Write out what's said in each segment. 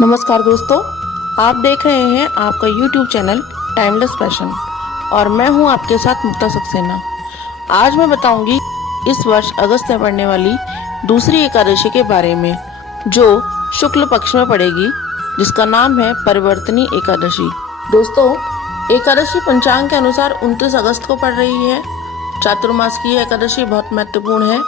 नमस्कार दोस्तों, आप देख रहे हैं आपका YouTube चैनल टाइमलेस पैशन और मैं हूं आपके साथ मुक्ता सक्सेना। आज मैं बताऊंगी इस वर्ष अगस्त में पड़ने वाली दूसरी एकादशी के बारे में, जो शुक्ल पक्ष में पड़ेगी, जिसका नाम है परिवर्तनी एकादशी। दोस्तों, एकादशी पंचांग के अनुसार 29 अगस्त को पड़ रही है। चातुर्मास की एकादशी बहुत महत्वपूर्ण है।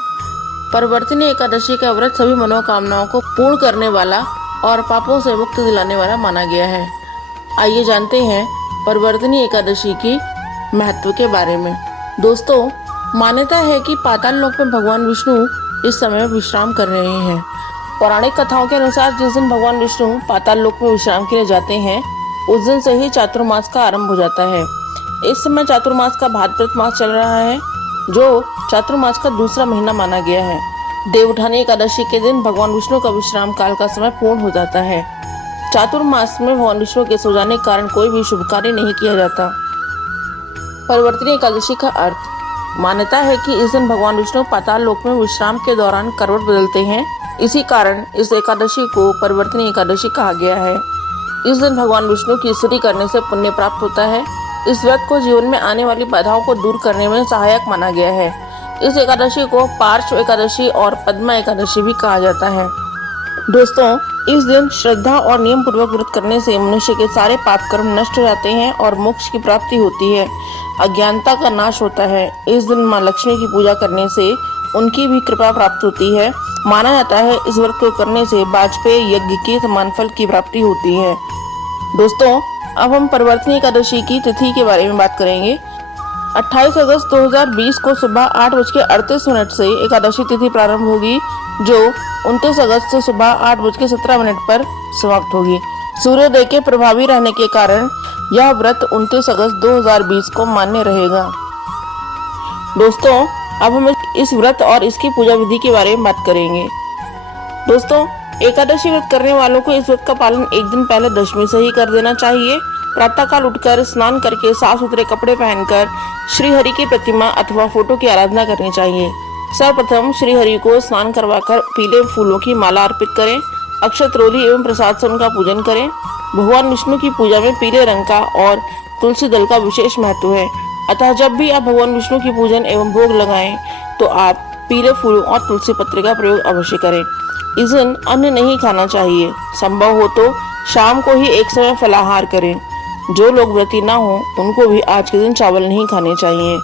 परिवर्तनी एकादशी का व्रत सभी मनोकामनाओं को पूर्ण करने वाला और पापों से मुक्ति दिलाने वाला माना गया है। आइए जानते हैं परिवर्तनी एकादशी की महत्व के बारे में। दोस्तों, मान्यता है कि पाताल लोक में भगवान विष्णु इस समय विश्राम कर रहे हैं। पौराणिक कथाओं के अनुसार जिस दिन भगवान विष्णु पाताल लोक में विश्राम के लिए जाते हैं, उस दिन से ही चातुर्मास का आरंभ हो जाता है। इस समय चातुर्मास का भाद्रपद मास चल रहा है, जो चातुर्मास का दूसरा महीना माना गया है। देवउठानी एकादशी के दिन भगवान विष्णु का विश्राम काल का समय पूर्ण हो जाता है। चातुर्मास में भगवान विष्णु के सो जाने के कारण कोई भी शुभ कार्य नहीं किया जाता। परिवर्तनी एकादशी का अर्थ। मान्यता है कि इस दिन भगवान विष्णु पाताल लोक में विश्राम के दौरान करवट बदलते हैं। इसी कारण इस एकादशी को परिवर्तनी एकादशी कहा गया है। इस दिन भगवान विष्णु की स्तुति करने से पुण्य प्राप्त होता है। इस व्रत को जीवन में आने वाली बाधाओं को दूर करने में सहायक माना गया है। इस एकादशी को पार्श्व एकादशी और पद्मा एकादशी भी कहा जाता है। दोस्तों, इस दिन श्रद्धा और नियम पूर्वक व्रत करने से मनुष्य के सारे पाप कर्म नष्ट हो जाते हैं और मोक्ष की प्राप्ति होती है। अज्ञानता का नाश होता है। इस दिन माँ लक्ष्मी की पूजा करने से उनकी भी कृपा प्राप्त होती है। माना जाता है इस व्रत को करने से वाजपेयी यज्ञ के समान फल की प्राप्ति होती है। दोस्तों, अब हम परिवर्तनी एकादशी की तिथि के बारे में बात करेंगे। 28 अगस्त 2020 को सुबह 8:38 से एकादशी तिथि प्रारंभ होगी, जो 29 अगस्त से सुबह 8:17 पर समाप्त होगी। सूर्योदय के प्रभावी रहने के कारण यह व्रत 29 अगस्त 2020 को मान्य रहेगा। दोस्तों, अब हम इस व्रत और इसकी पूजा विधि के बारे में बात करेंगे। दोस्तों, एकादशी व्रत करने वालों को इस व्रत का पालन एक दिन पहले दशमी से ही कर देना चाहिए। प्रातःकाल उठकर स्नान करके साफ सुथरे कपड़े पहनकर श्री हरि की प्रतिमा अथवा फोटो की आराधना करनी चाहिए। सर्वप्रथम श्री हरि को स्नान करवाकर पीले फूलों की माला अर्पित करें। अक्षत रोली एवं प्रसाद से उनका पूजन करें। भगवान विष्णु की पूजा में पीले रंग का और तुलसी दल का विशेष महत्व है। अतः जब भी आप भगवान विष्णु की पूजन एवं भोग लगाएं, तो आप पीले फूलों और तुलसी पत्र का प्रयोग अवश्य करें। इस दिन अन्न नहीं खाना चाहिए। संभव हो तो शाम को ही एक समय फलाहार करें। जो लोग व्रती ना हो, उनको भी आज के दिन चावल नहीं खाने चाहिए।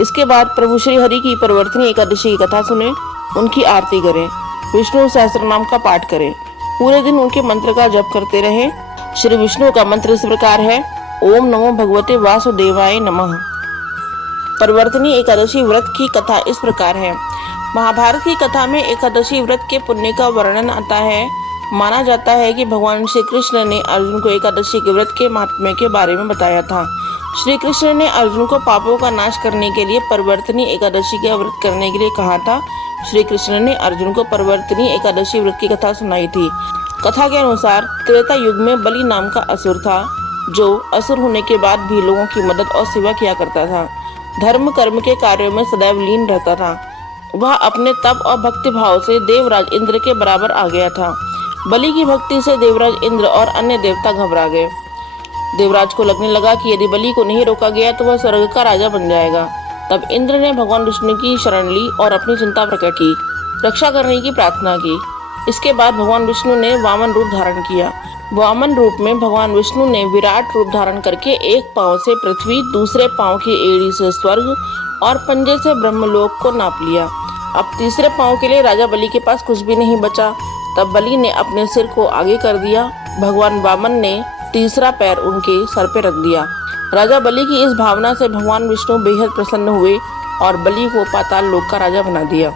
इसके बाद प्रभु श्री हरि की परिवर्तनी एकादशी की कथा सुने, उनकी आरती करें, विष्णु सहस्त्रनाम का पाठ करें। पूरे दिन उनके मंत्र का जप करते रहें। श्री विष्णु का मंत्र इस प्रकार है: ओम नमो भगवते वासुदेवाय नमः। परिवर्तनी एकादशी व्रत की कथा इस प्रकार है। महाभारत की कथा में एकादशी व्रत के पुण्य का वर्णन आता है। माना जाता है कि भगवान श्री कृष्ण ने अर्जुन को एकादशी के व्रत के महात्म्य के बारे में बताया था। श्री कृष्ण ने अर्जुन को पापों का नाश करने के लिए परिवर्तनी एकादशी का व्रत करने के लिए कहा था। श्री कृष्ण ने अर्जुन को परिवर्तनी एकादशी व्रत की कथा सुनाई थी। कथा के अनुसार त्रेता युग में बलि नाम का असुर था, जो असुर होने के बाद भी लोगों की मदद और सेवा किया करता था। धर्म कर्म के कार्यों में सदैव लीन रहता था। वह अपने तप और भक्ति भाव से देवराज इंद्र के बराबर आ गया था। बलि की भक्ति से देवराज इंद्र और अन्य देवता घबरा गए। देवराज को लगने लगा कि यदि बलि को नहीं रोका गया तो वह स्वर्ग का राजा बन जाएगा। तब इंद्र ने भगवान विष्णु की शरण ली और अपनी चिंता प्रकट की, रक्षा करने की प्रार्थना की। इसके बाद भगवान विष्णु ने वामन रूप धारण किया। वामन रूप में भगवान विष्णु ने विराट रूप धारण करके एक पांव से पृथ्वी, दूसरे पांव की एड़ी से स्वर्ग और पंजे से ब्रह्मलोक को नाप लिया। अब तीसरे पांव के लिए राजा बलि के पास कुछ भी नहीं बचा। तब बलि ने अपने सिर को आगे कर दिया। भगवान वामन ने तीसरा पैर उनके सर पर रख दिया। राजा बलि की इस भावना से भगवान विष्णु बेहद प्रसन्न हुए और बलि को पाताल लोक का राजा बना दिया।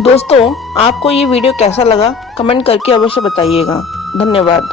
दोस्तों, आपको ये वीडियो कैसा लगा, कमेंट करके अवश्य बताइएगा। धन्यवाद।